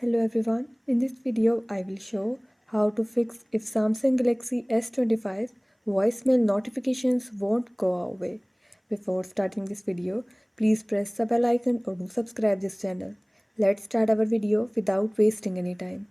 Hello everyone, in this video I will show how to fix if Samsung Galaxy S25 voicemail notifications won't go away. Before starting this video, please press the bell icon or do subscribe this channel. Let's start our video without wasting any time.